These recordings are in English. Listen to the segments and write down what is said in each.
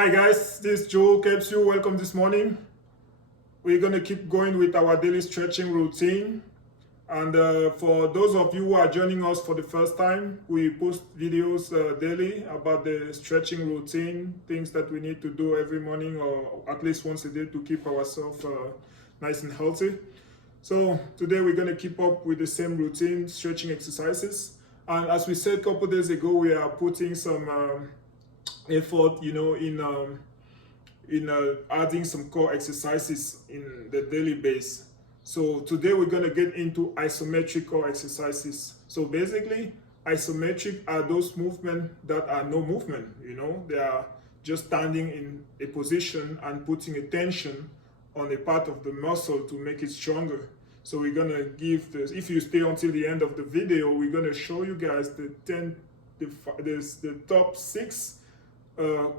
Hi guys, this is Joel Capsule. Welcome this morning. We're going to keep going with our daily stretching routine. And for those of you who are joining us for the first time, we post videos daily about the stretching routine, things that we need to do every morning or at least once a day to keep ourselves nice and healthy. So today we're going to keep up with the same routine, stretching exercises. And as we said a couple days ago, we are putting some effort, in adding some core exercises in the daily base. So today we're going to get into isometric core exercises. So basically, isometric are those movements that are no movement. They are just standing in a position and putting a tension on a part of the muscle to make it stronger. So we're going to give this, if you stay until the end of the video, we're going to show you guys the top 6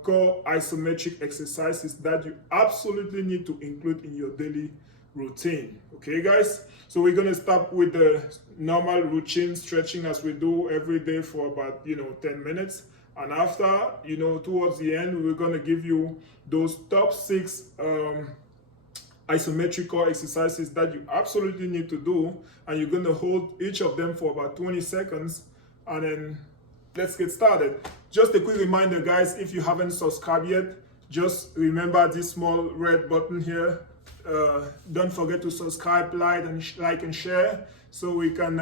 core isometric exercises that you absolutely need to include in your daily routine. Okay guys, so we're going to start with the normal routine stretching as we do every day for about 10 minutes, and after towards the end we're going to give you those top 6 isometric core exercises that you absolutely need to do, and you're going to hold each of them for about 20 seconds, and then let's get started. Just a quick reminder guys, if you haven't subscribed yet, just remember this small red button here. Don't forget to subscribe, like and share, so we can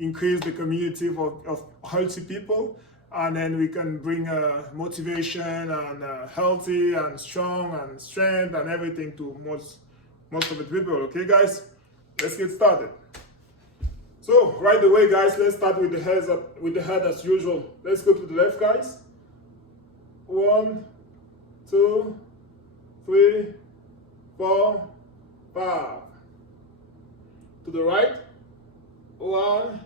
increase the community of healthy people, and then we can bring motivation and healthy and strong and strength and everything to most of the people. Okay guys, let's get started. So right away guys, let's start with the head as usual. Let's go to the left guys. 1, 2, 3, 4, 5. To the right. 1,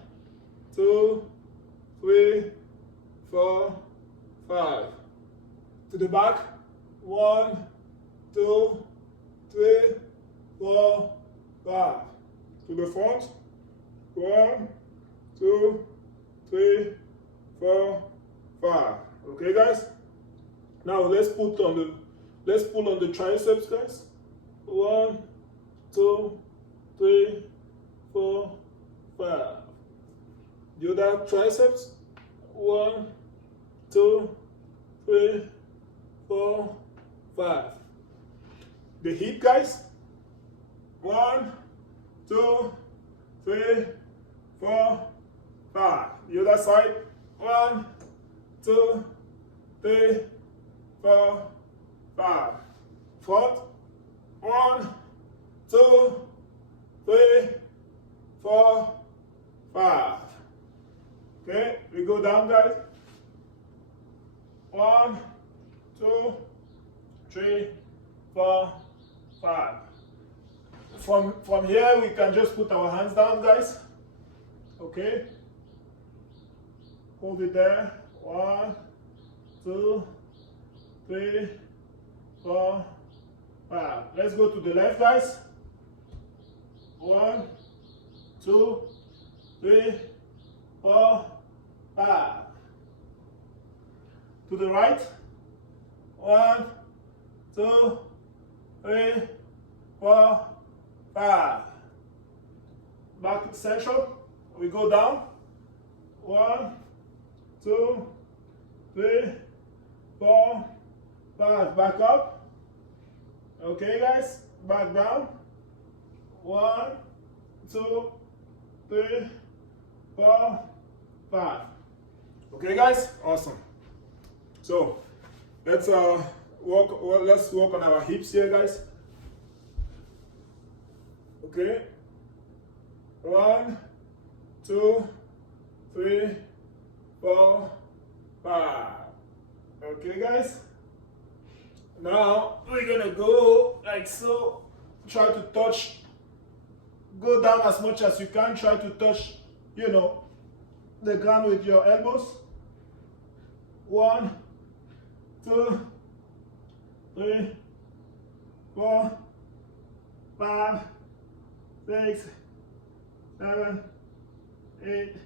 2, 3, 4, 5. To the back. 1, 2, 3, 4, 5. To the front. 1, 2, 3, 4, 5. Okay guys, now let's pull on the triceps guys. 1, 2, 3, 4, 5. The other triceps. 1, 2, 3, 4, 5. The hip guys. 1, 2, 3, 4, 5. The other side. 1, 2, 3, 4, 5. Front. 1, 2, 3, 4, 5. Okay, we go down guys. 1, 2, 3, 4, 5. From here we can just put our hands down guys. Okay, hold it there. 1, 2, 3, 4, 5. Let's go to the left guys. 1, 2, 3, 4, 5. To the right. 1, 2, 3, 4, 5. Back to central. We go down. 1, 2, 3, 4, 5. Back up. Okay guys, back down. 1, 2, 3, 4, 5. Okay guys, awesome. So let's work on our hips here guys. Okay, 1, 2, 3, 4, 5. Okay guys, now we're gonna go like so. Try to touch, go down as much as you can. Try to touch the ground with your elbows. 1, 2, 3, 4, 5, 6, 7, 8,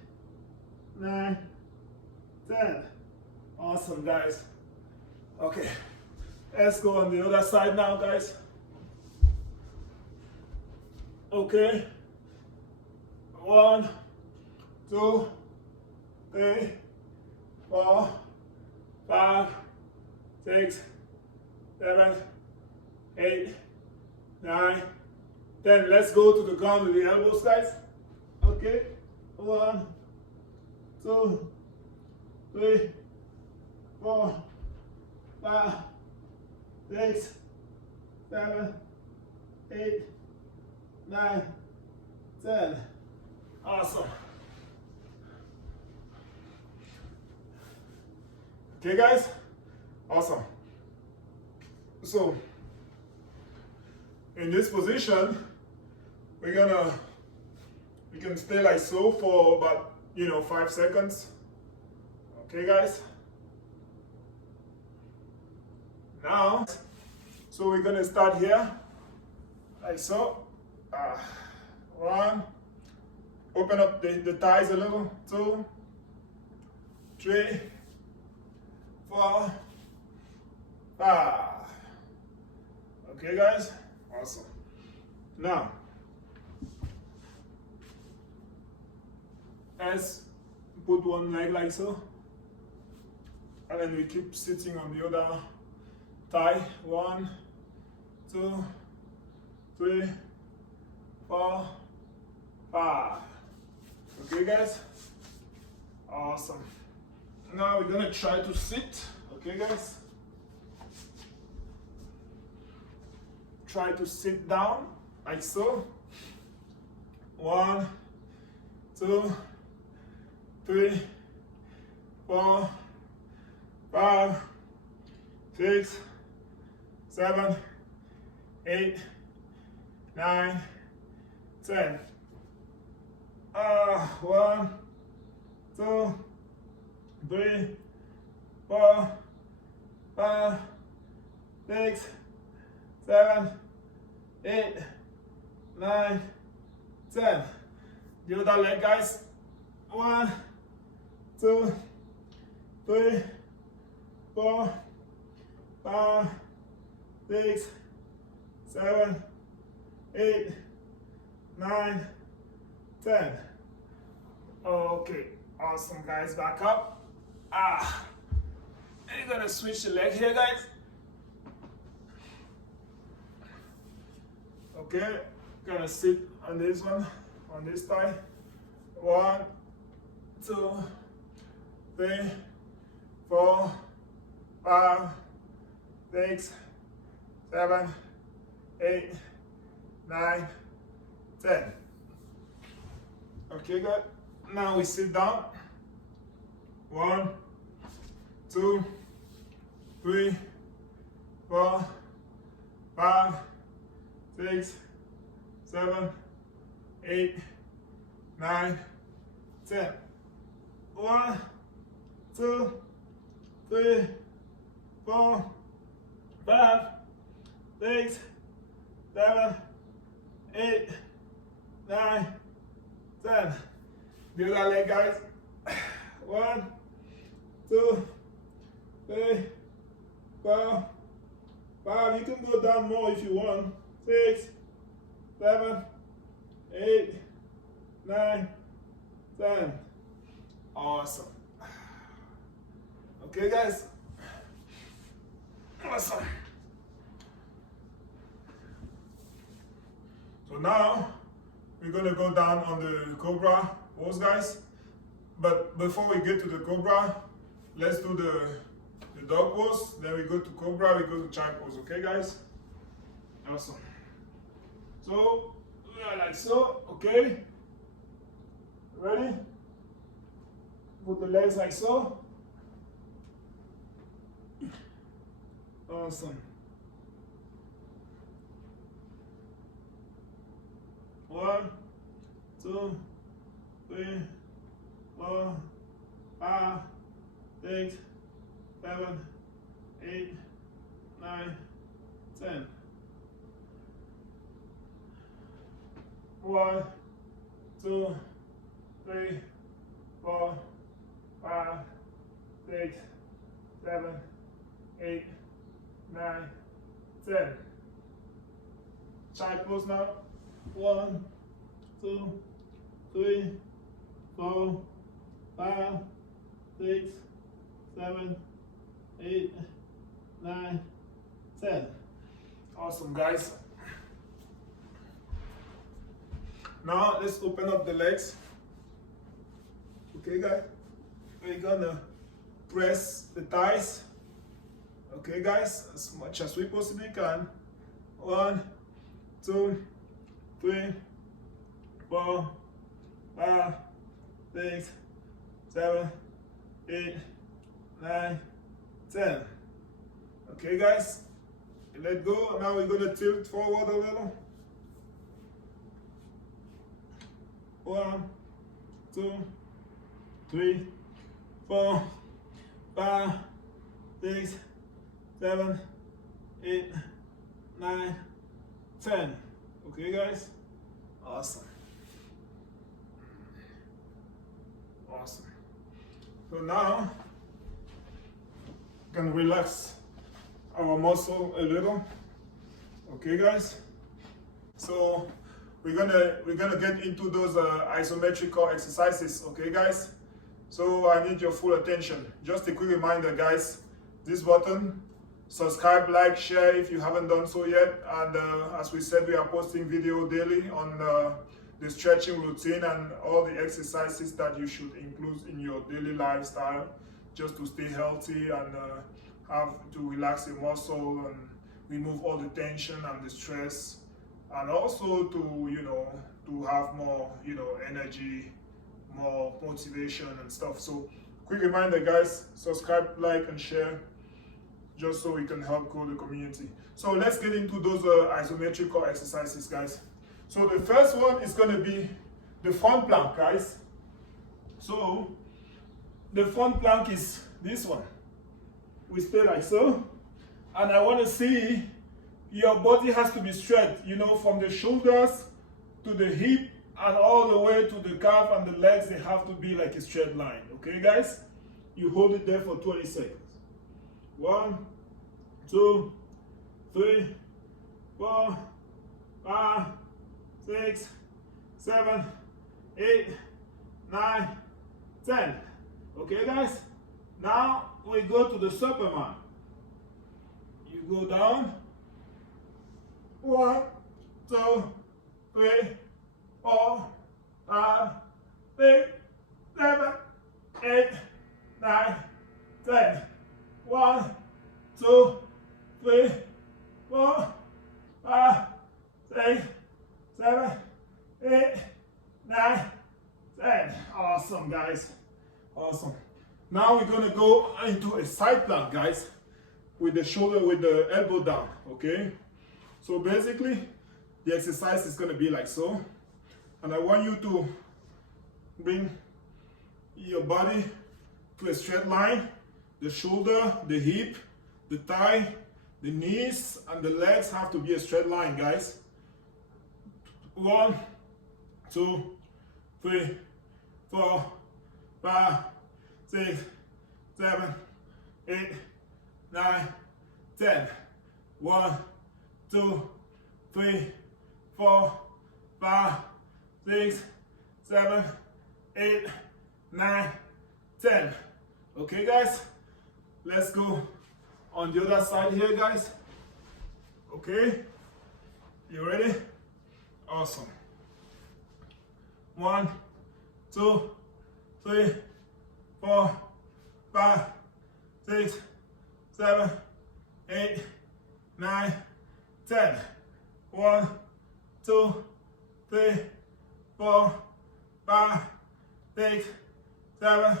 9, 10. Awesome guys. Okay, Let's go on the other side now, guys. Okay. 1, 2, 3, 4, 5, 6, 7, 8, 9, 10. Let's go to the ground with the elbows, guys. Okay. 1, 2, 3, 4, 5, 6, 7, 8, 9, 10. Awesome. Okay, guys? Awesome. So, in this position, we can stay like so for about, 5 seconds. Okay, guys? Now, so we're gonna start here, like so. 1, open up the thighs a little. 2, 3, 4, 5. Okay, guys? Awesome. Now, let's put one leg like so. And then we keep sitting on the other thigh. 1, 2, 3, 4, 5. Okay, guys? Awesome. Now we're gonna try to sit. Okay, guys? Try to sit down like so. 1, 2, 3, 4, 5, 6, 7, 8, 9, 10. 1, 2, 3, 4, 5, 6, 7, 8, 9, 10. The other leg, guys. 1, 2, 3, 4, 5, 6, 7, 8, 9, 10. Okay, awesome, guys. Back up. And you're gonna switch the leg here, guys. Okay, gonna sit on this one, on this thigh. 1, 2, 3, 4, 5, 6, 7, 8, 9, 10. Okay, good. Now we sit down. 1, 2, 3, 4, 5, 6, 7, 8, 9, 10. 1, 2, 3, 4, 5, 6, 7, 8, 9, 10. The other leg, guys. 1, 2, 3, 4, 5. You can go down more if you want. 6, 7, 8, 9, 10. Awesome. Okay, guys. Awesome. So now we're gonna go down on the cobra pose, guys. But before we get to the cobra, let's do the dog pose. Then we go to cobra, we go to child pose. Okay, guys? Awesome. So, like so, okay? Ready? Put the legs like so. Awesome. 1, 2, 3, 4, 5, 6, 7, 8, 9, 10. 1, 2, 3, 4, 5, 6, 7, 8, 9, 10. Child pose now. 1, 2, 3, 4, 5, 6, 7, 8, 9, 10. Awesome, guys. Now let's open up the legs. Okay, guys. We're gonna press the thighs. Okay, guys, as much as we possibly can. 1, 2, 3, 4, 5, 6, 7, 8, 9, 10. Okay, guys, let go. Now we're gonna tilt forward a little. 1, 2, 3, 4, 5, 6, 7, 8, 9, 10. Okay, guys? Awesome. Awesome. So now, we can relax our muscle a little. Okay, guys? So we're gonna get into those isometric core exercises. Okay, guys? So I need your full attention. Just a quick reminder, guys. This button, subscribe, like, share if you haven't done so yet. And as we said, we are posting video daily on the stretching routine and all the exercises that you should include in your daily lifestyle, just to stay healthy and have to relax your muscle and remove all the tension and the stress, and also to have more energy, more motivation and stuff. So quick reminder, guys, subscribe, like, and share, just so we can help grow the community. So let's get into those isometric core exercises, guys. So the first one is going to be the front plank, guys. So the front plank is this one. We stay like so, and I want to see your body has to be straight, from the shoulders to the hip and all the way to the calf and the legs. They have to be like a straight line. Okay, guys? You hold it there for 20 seconds. 1, 2, 3, 4, 5, 6, 7, 8, 9, 10. Okay, guys? Now we go to the Superman. You go down. 1, 2, 3, 4, 5, 6, 7, 8, 9, 10. 1, 2, 3, 4, 5, 6, 7, 8, 9, 10. Awesome, guys. Awesome. Now we're going to go into a side plank, guys, with the elbow down. Okay? So basically, the exercise is going to be like so. And I want you to bring your body to a straight line. The shoulder, the hip, the thigh, the knees, and the legs have to be a straight line, guys. 1, 2, 3, 4, 5, 6, 7, 8, 9, 10. 1, 2, 3, 4, 5, 6, 7, 8, 9, 10. Okay, guys? Let's go on the other side here, guys. Okay? You ready? Awesome. 1, 2, 3, 4, 5, 6, 7, 8, 9, 10. 1, 2, 3, 4, 5, 6, 7,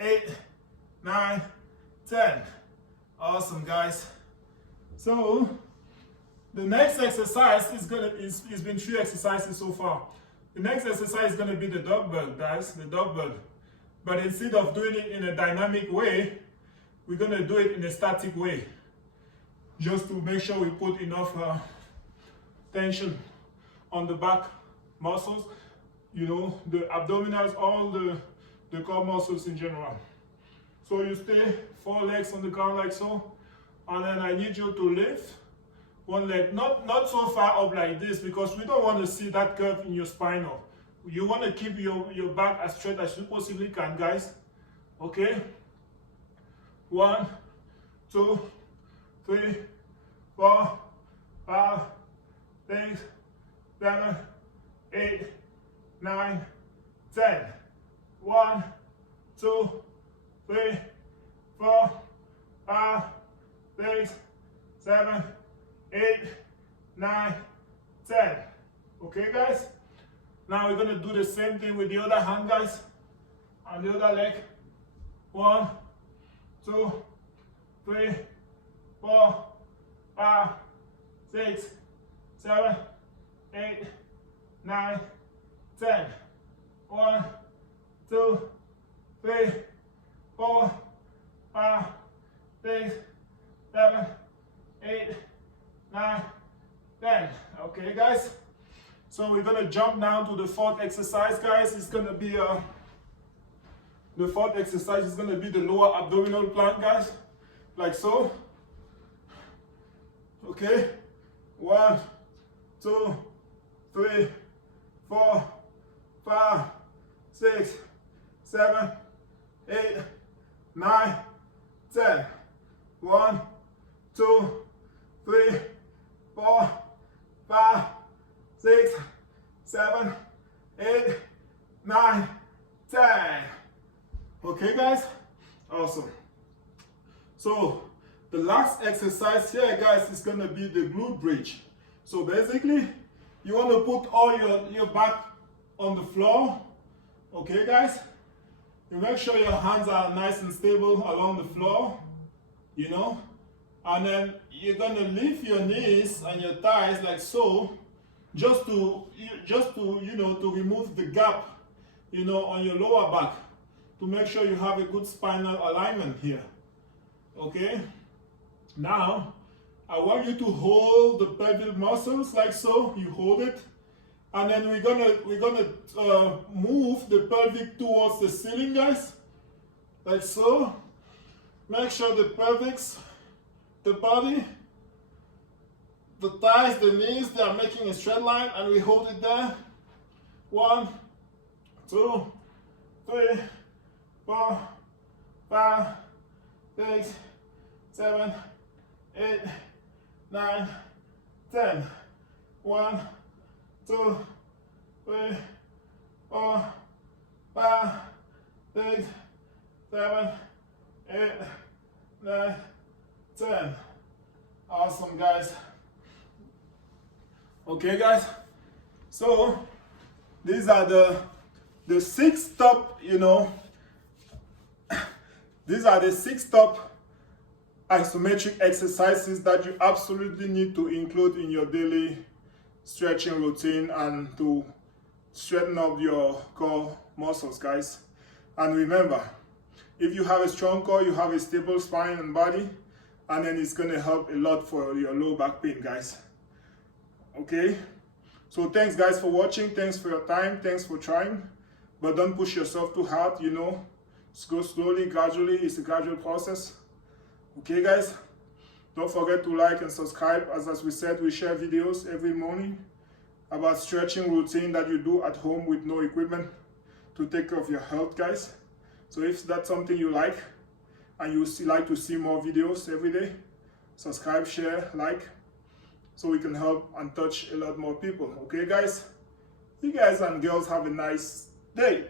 8, 9, 10. Awesome, guys. So the next exercise it's been 3 exercises so far. The next exercise is going to be the dog bird, guys, the dog bird. But instead of doing it in a dynamic way, we're going to do it in a static way, just to make sure we put enough tension on the back muscles, the abdominals, all the core muscles in general. So you stay 4 legs on the ground like so, And then I need you to lift one leg, not so far up like this, because we don't want to see that curve in your spinal. You want to keep your back as straight as you possibly can, guys. Okay? 1, 2, 3, 4, 5, 6, 7, 8, 9, 10. 1, 2, 3, 4, 5, 6, 7, 8, 9, 10. Okay, guys? Now we're going to do the same thing with the other hand, guys. And the other leg. 1, 2, 3, 4, 5, 6, 7, 8, 9, 10. 1, 2, 3, 4, 5, 6, 7, 8, 9, 10. Okay, guys? So we're going to jump now to the fourth exercise, guys. It's going to be the fourth exercise is going to be the lower abdominal plank, guys. Like so. Okay? 1, 2, 3, 4, 5, 6, 7, 8, 9, 10. 1, 2, 3, 4, 5, 6, 7, 8, 9, 10. Okay, guys? Awesome. So the last exercise here, guys, is going to be the glute bridge. So basically, you want to put all your back on the floor. Okay, guys? You make sure your hands are nice and stable along the floor, you know, and then you're going to lift your knees and your thighs like so, just to you know, to remove the gap, you know, on your lower back, to make sure you have a good spinal alignment here. Okay? Now, I want you to hold the pelvic muscles like so. You hold it, and then we're gonna move the pelvic towards the ceiling, guys, like so. Make sure the pelvics, the body, the thighs, the knees, they are making a straight line, and we hold it there. 1, 2, 3, 4, 5, 6, 7, 8, 9, 10. 1, 2, 3, 4, 5, 6, 7, 8, 9, 10. Awesome, guys. Okay, guys. So these are the 6 top, you know, these are the 6 top isometric exercises that you absolutely need to include in your daily stretching routine and to straighten up your core muscles, guys. And remember, if you have a strong core, you have a stable spine and body, and then it's going to help a lot for your low back pain, guys. Okay? So thanks, guys, for watching. Thanks for your time. Thanks for trying. But don't push yourself too hard, you know. Just go slowly, gradually. It's a gradual process. Okay, guys? Don't forget to like and subscribe. As we said, we share videos every morning about stretching routine that you do at home with no equipment to take care of your health, guys. So if that's something you like and you like to see more videos every day, subscribe, share, like, so we can help and touch a lot more people. Okay, guys? You guys and girls have a nice day.